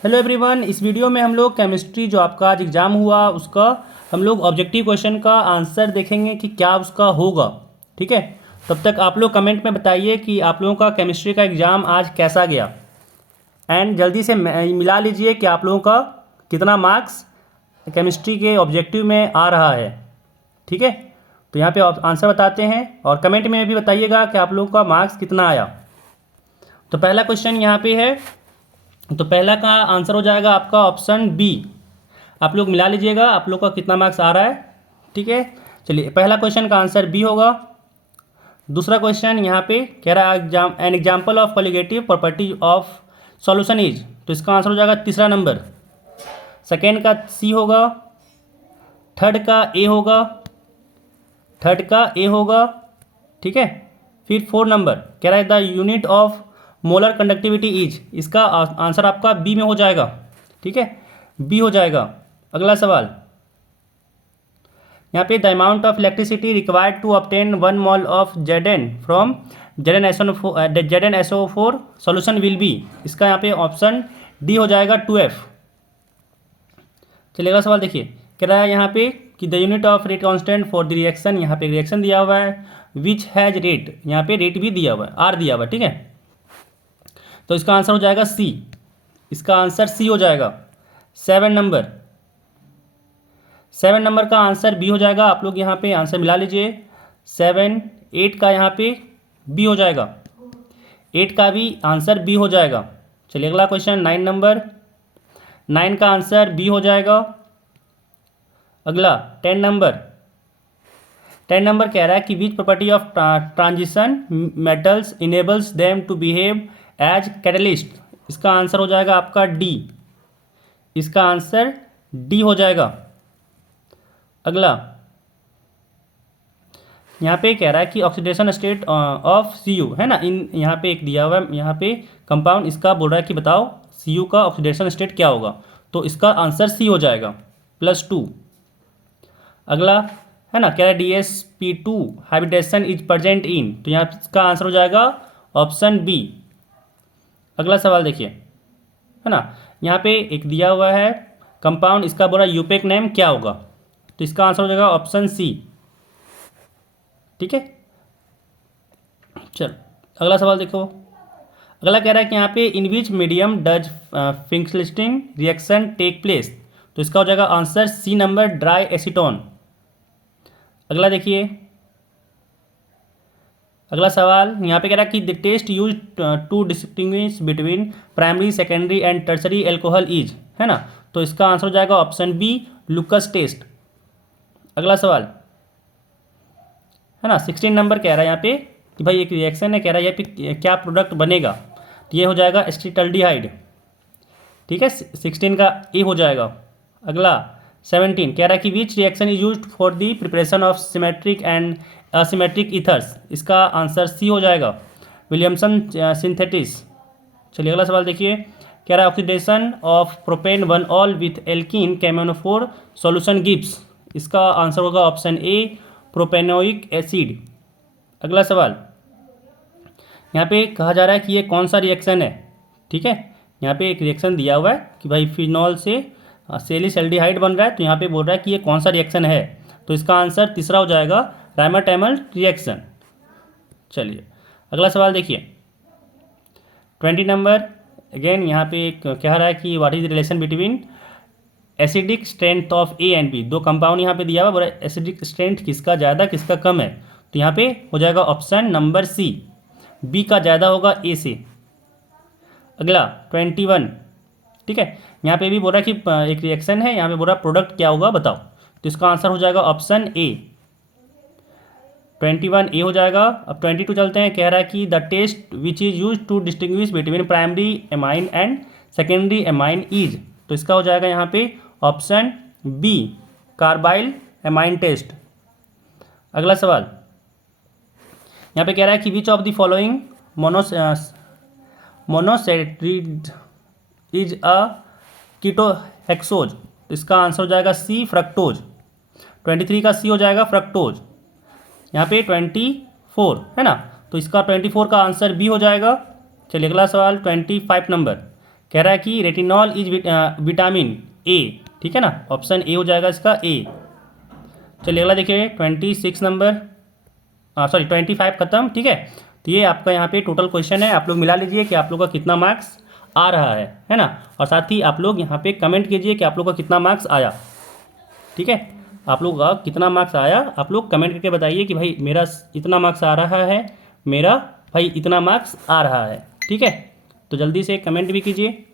Hello everyone, इस video में हम लोग केमिस्ट्री जो आपका आज एग्ज़ाम हुआ उसका हम लोग ऑब्जेक्टिव क्वेश्चन का आंसर देखेंगे कि क्या उसका होगा। ठीक है, तब तक आप लोग कमेंट में बताइए कि आप लोगों का केमिस्ट्री का एग्ज़ाम आज कैसा गया एंड जल्दी से मिला लीजिए कि आप लोगों का कितना मार्क्स केमिस्ट्री के ऑब्जेक्टिव में आ रहा है। ठीक है, तो यहाँ पे आंसर बताते हैं और कमेंट में भी बताइएगा कि आप लोगों का मार्क्स कितना आया। तो पहला क्वेश्चन यहाँ पे है, तो पहला का आंसर हो जाएगा आपका ऑप्शन बी। आप लोग मिला लीजिएगा आप लोग का कितना मार्क्स आ रहा है। ठीक है, चलिए पहला क्वेश्चन का आंसर बी होगा। दूसरा क्वेश्चन यहाँ पे कह रहा है an example of colligative property of solution is, तो इसका आंसर हो जाएगा तीसरा नंबर। सेकेंड का सी होगा, थर्ड का ए होगा, ठीक है। फिर 4 नंबर कह रहा है the unit of molar conductivity is, इसका आंसर आपका बी में हो जाएगा। ठीक है, बी हो जाएगा। अगला सवाल यहाँ पे the amount of electricity required to obtain 1 mole of Z from Z N S O four solution will be, इसका यहाँ पे ऑप्शन डी हो जाएगा 2F। चलिए अगला सवाल देखिए, कह रहा है यहाँ पे कि the unit of rate constant for the reaction, यहाँ पे रिएक्शन दिया हुआ है विच हैज रेट, यहाँ पे रेट भी दिया हुआ है, आर दिया हुआ है। ठीक है, तो इसका आंसर हो जाएगा सी, इसका आंसर सी हो जाएगा। 7 नंबर का आंसर बी हो जाएगा। आप लोग यहाँ पे आंसर मिला लीजिए। 7, 8 का यहाँ पे बी हो जाएगा, 8 का भी आंसर बी हो जाएगा। चलिए अगला क्वेश्चन 9 नंबर, 9 का आंसर बी हो जाएगा। अगला 10 नंबर कह रहा है कि which property of transition metals enables them to behave as catalyst, इसका आंसर हो जाएगा आपका डी, इसका आंसर डी हो जाएगा। अगला यहाँ पे कह रहा है कि ऑक्सीडेशन स्टेट ऑफ Cu है ना, इन यहाँ पे एक दिया हुआ है यहाँ पे कंपाउंड, इसका बोल रहा है कि बताओ Cu का ऑक्सीडेशन स्टेट क्या होगा, तो इसका आंसर सी हो जाएगा +2। अगला है ना, कह रहा है DsP2 hybridisation is present in, तो यहाँ इसका आंसर हो जाएगा ऑप्शन बी। अगला सवाल देखिए, है ना, यहाँ पे एक दिया हुआ है कंपाउंड, इसका बोला यूपेक नेम क्या होगा, तो इसका आंसर हो जाएगा ऑप्शन सी। ठीक है, चल अगला सवाल देखो। अगला कह रहा है कि यहाँ पे in which medium does Finkelstein reaction take place, तो इसका हो जाएगा answer C number, dry acetone. अगला देखिए, अगला सवाल यहाँ पे कह रहा है कि the test use to distinguish between primary secondary and tertiary alcohol is, है ना, तो इसका आंसर हो जाएगा ऑप्शन बी, लुकस टेस्ट। अगला सवाल है ना 16 नंबर कह रहा है यहाँ पे कि भाई एक रिएक्शन है, कह रहा है यहाँ पे क्या प्रोडक्ट बनेगा, तो ये हो जाएगा एसिटाल्डिहाइड। ठीक है, 16 का ए हो जाएगा। अगला 17 कह रहा है कि which reaction is used for the preparation of symmetric and asymmetric ethers, इसका आंसर सी हो जाएगा, विलियमसन सिंथेटिस। चलिए अगला सवाल देखिए, कह रहा है oxidation of propane 1 ol with एल्कीन कैमोनोफोर सॉल्यूशन गिव्स, इसका आंसर होगा ऑप्शन ए, प्रोपेनोइक एसिड। अगला सवाल यहाँ पे कहा जा रहा है कि ये कौन सा रिएक्शन है। ठीक है, यहाँ पे एक रिएक्शन दिया हुआ है कि भाई फिनॉल से सेलिसल्डिहाइड बन रहा है, तो यहाँ पे बोल रहा है कि ये कौन सा रिएक्शन है, तो इसका आंसर तीसरा हो जाएगा, राइमर-टैमल रिएक्शन। चलिए अगला सवाल देखिए, 20 नंबर अगेन यहाँ पे एक कह रहा है कि what is the relation between acidic strength of A and B, दो कंपाउंड यहाँ पे दिया हुआ, बोला एसिडिक स्ट्रेंथ किसका ज़्यादा किसका कम है, तो यहाँ पे हो जाएगा ऑप्शन नंबर सी, बी का ज़्यादा होगा ए से। अगला 21, ठीक है, यहाँ पे भी बोल रहा है कि एक रिएक्शन है, यहाँ पे बोल रहा है प्रोडक्ट क्या होगा बताओ, तो इसका आंसर हो जाएगा ऑप्शन ए, 21 ए हो जाएगा। अब 22 चलते हैं, कह रहा है कि the test which is use to distinguish between primary amine and secondary amine is, तो इसका हो जाएगा यहाँ पे option B, carbylamine test. अगला सवाल यहाँ पे कह रहा है कि which of the following monosaccharide is a ketohexose, तो इसका आंसर हो जाएगा सी, फ्रक्टोज। 23 का सी हो जाएगा फ्रक्टोज। यहाँ पे 24 है ना, तो इसका 24 का आंसर बी हो जाएगा। चलिए अगला सवाल 25 नंबर, कह रहा है कि रेटिनॉल इज विटामिन ए, ठीक है ना, ऑप्शन ए हो जाएगा इसका ए। चलिए अगला देखिए 26 नंबर, सॉरी 25 खत्म, ठीक है। तो ये आपका यहाँ पे टोटल क्वेश्चन है, आप लोग मिला लीजिए कि आप लोग का कितना मार्क्स आ रहा है ना। और साथ ही आप लोग यहाँ पे कमेंट कीजिए कि आप लोग का कितना मार्क्स आया, ठीक है। आप लोग का कितना मार्क्स आया आप लोग कमेंट करके बताइए कि भाई मेरा इतना मार्क्स आ रहा है, मेरा भाई इतना मार्क्स आ रहा है, ठीक है। तो जल्दी से कमेंट भी कीजिए।